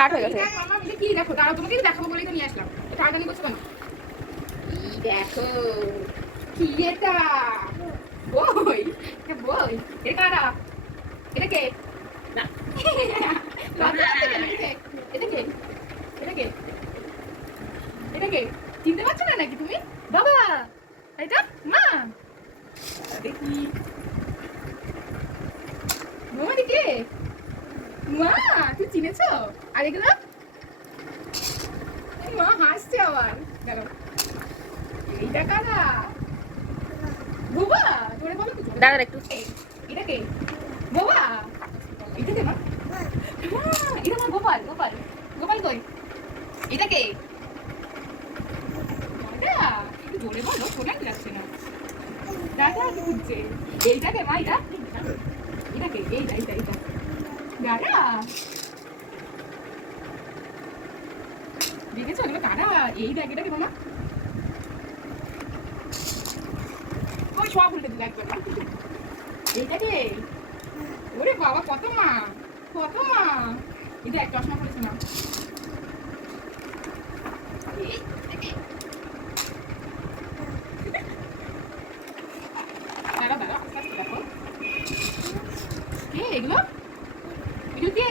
কাট হয়ে গেছে? কি দেখো দাঁড়াও তোমাকে দেখাবো বলেই তো নিয়ে আসলাম। টাটানি করছ কেন? দেখো? কি এটা? বই? এটা বই? এটা কারা? এটা কে? না? এটা কে? এটা কে? এটা কে? চিনতে পারছ না নাকি তুমি? বাবা এটা মা। দেখি। মামা কে মা তুই চিনেছো? আর এগুলো? মা হাসছে আবার। এইটা কারা? বাবা তোরে বলো তো দাঁড়া একটু। এটা কে? বাবা? এটা কে মা? এটা মা গোপাল গোপাল। গোপাল কই? এটা কে? দাদা একটু জোরে বলো শোনা যাচ্ছে না? দাদা কি করছে এইটা কে মা এটা? এটা কে? এইটা এইটা এইটা। দাদা দেখেছ এগুলো কারা? এই দেখ এটা কে মামা। ওই সব উল্টে দিল একবার এইটা কে ওরে বাবা, কত মা? কত মা? এই দেখ, চশমা পড়েছে না এগুলো? এগুলো কে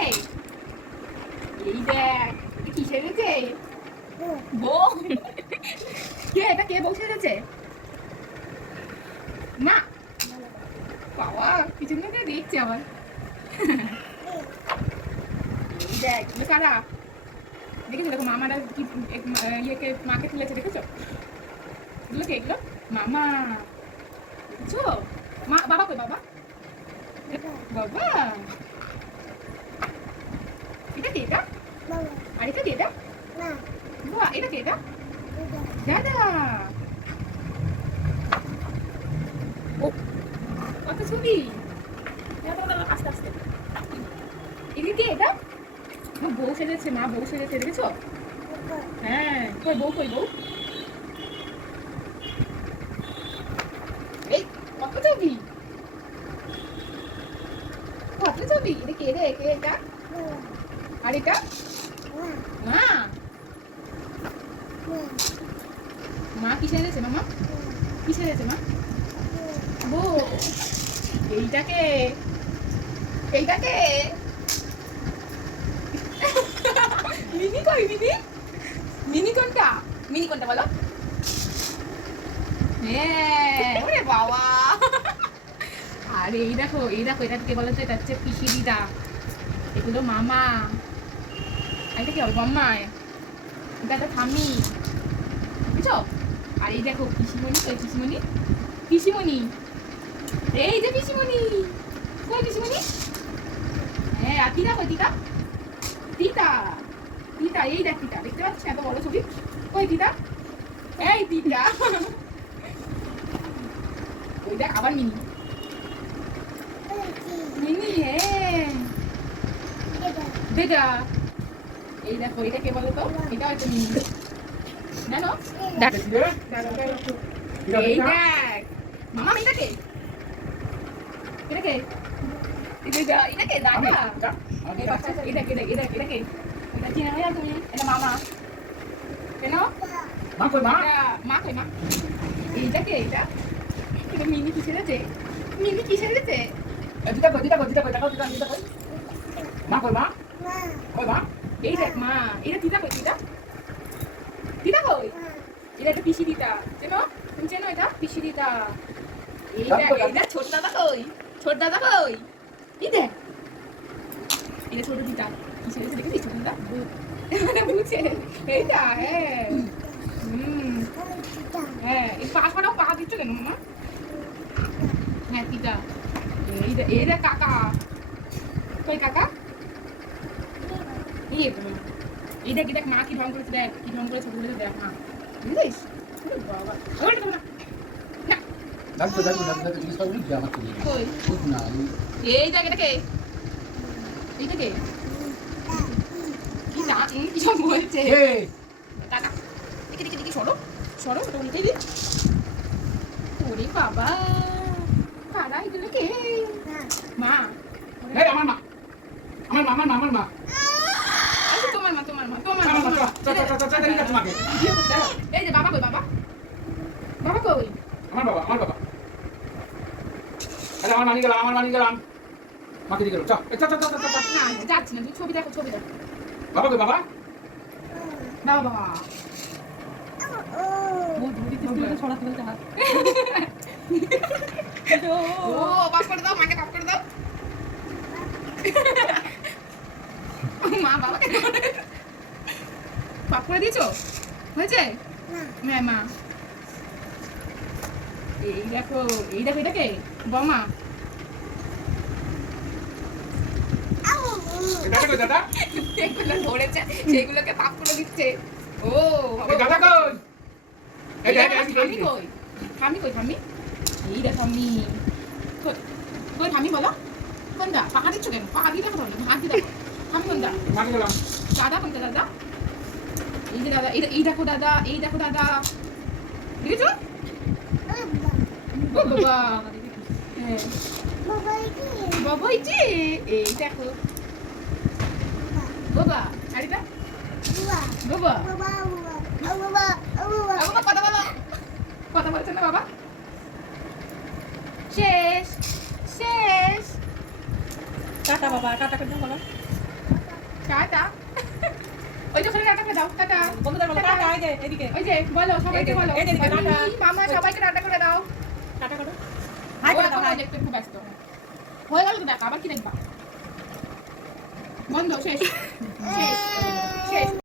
এই দেখ কি সেরেছে বউ কে এটা কে বউ সেরেছে না বাবা পিছন থেকে দেখছে আবার এই দেখ কারা দেখেছ দেখো মামারা কি মা- ইয়েকে মাকে তুলেছে দেখেছ এগুলো কে এগুলো মামা দেখেছ মা বাবা কই বাবা বাবা এটা কে এটা আর এটা কে এটা বাবা এটা কে বউ সেজেছে, মা বউ সেজেছে, দেখেছ? হ্যাঁ কই বউ কই বউ? এই, কত ছবি? কত ছবি? এটা কে রে? কে এটা? আর এটা? মা। মা কিসে এনেছে মামা? কিসে এনেছে মা? বউ, এইটাকে এইটাকে। মিনি কই, মিনি? মিনি কোনটা? মিনি কোনটা বলো? হ্যাঁ ওরে বাবা। আর এই দেখো এই দেখো, এটা কে বলো তো? এটা হচ্ছে পিসি দিদা এগুলো মামা। এটা কি হবে মাম্মায় এটা একটা ঠাম্মি। বুঝছ? আর এই দেখো পিসিমণি কই পিসিমণি। পিসিমণি। এই যে পিসিমণি। কই পিসিমণি? হ্যাঁ আর তিতা কই, তিতা? তিতা। তিতা, এই দেখ তিতা, দেখতে পাচ্ছিস এত বড় ছবি? কই তিতা? এই তিতা। ওই দেখ আবার মিনি। মিনি হ্যাঁ। দেখা এই দেখো, এটা কে বলো তো এটা হচ্ছে মিনি। জানো? দেখ। এই দেখ। মামা দাদা? এটা চিনা না তুমি? এটা মামা। কেন? মা কই মা? মা কই মা? এইটা এটা মিনি কিসের আছে মিনি কিসের আছে দিদা কই দিদা কই দিদা কই দেখো দিদা দিদা কই। মা কই মা? কই মা? এই দেখ মা। এটা দিদা কই দিদা দিদা কই? এটা একটা পিসি দিদা। চেনো? তুমি চেনো এটা? পিসি দিদা। এই দেখ এই দেখ ছোট দাদা কই? ছোট দাদা কই? এই দেখ। এটা ছোট দিদা। কিসের আছে দেখেছিস ছোট দিদা? মানে বুঝছে এইটা হ্যাঁ। হুম। হ্যাঁ। এই পা করাও পা দিচ্ছ কেন মামা হ্যাঁ দিদা। এই দেখ এই দেখ কাকা। কই কাকা? এই এই দেখ দেখ মা কি ঢং করেছে দেখ কি ঢং করেছে বলে দেখ মা। বুঝলিস বাবা। কি না এই দেখ এটাকে এইটাকে কি? না কি সব বলছে? টাকা দেখি দেখি দেখি সরো সরো ওটা উল্টে ওরে বাবা। কারা এগুলো কে? মা। আমার মা। আমার মা আমার মা আমার মা আচ্ছা তোমার চল চল চল চল চল তোমাকে ভিডিও করতে দাও। এই যে বাবা কই বাবা বাবা আমার বাবা আমার বাবা আমার গেলাম আমার মানি গেলাম মাকে দিয়ে গেল চল চল চল চল চল না না, তুই ছবি দেখো ছবি দেখো বাবা। কই বাবা বাবা বাবা মা বাপ করে দিয়েছ? হয়েছে? হ্যাঁ মা। এই দেখো এই দেখো এটাকে বমা। দাদা কই দাদা? ধরেছে সেগুলোকে পাপ করে দিচ্ছে। ও এই দাদা কই? কই? কই? দেখ কই কই বলো? কোনটা? দিচ্ছ কেন দেখো তাহলে দেখো ঠামি কোনটা? দাদা কোনটা দাদা? এই যে দাদা, এই দেখো দাদা, এই দেখো দাদা। দেখেছ? বাবা হ্যাঁ। বাবা এই এই দেখো। বাবা আর এটা বাবা। বাবা, কথা বলো। কথা বলছে না বাবা? শেষ শেষ। টাটা বাবা, টাটা করে বাবা। টাটা। ওই যে ওখানে টাটা দাও টাটা। বন্ধুদের বলো টাটা এই যে এদিকে। ওই যে বলো সবাইকে বলো। এই যে, টাটা। মামা সবাইকে টাটা করে দাও। টাটা করো। হাই করে দাও দেখতে খুব ব্যস্ত। হয়ে গেল দেখো আবার কি দেখবা? বন্ধ শেষ। শেষ। শেষ।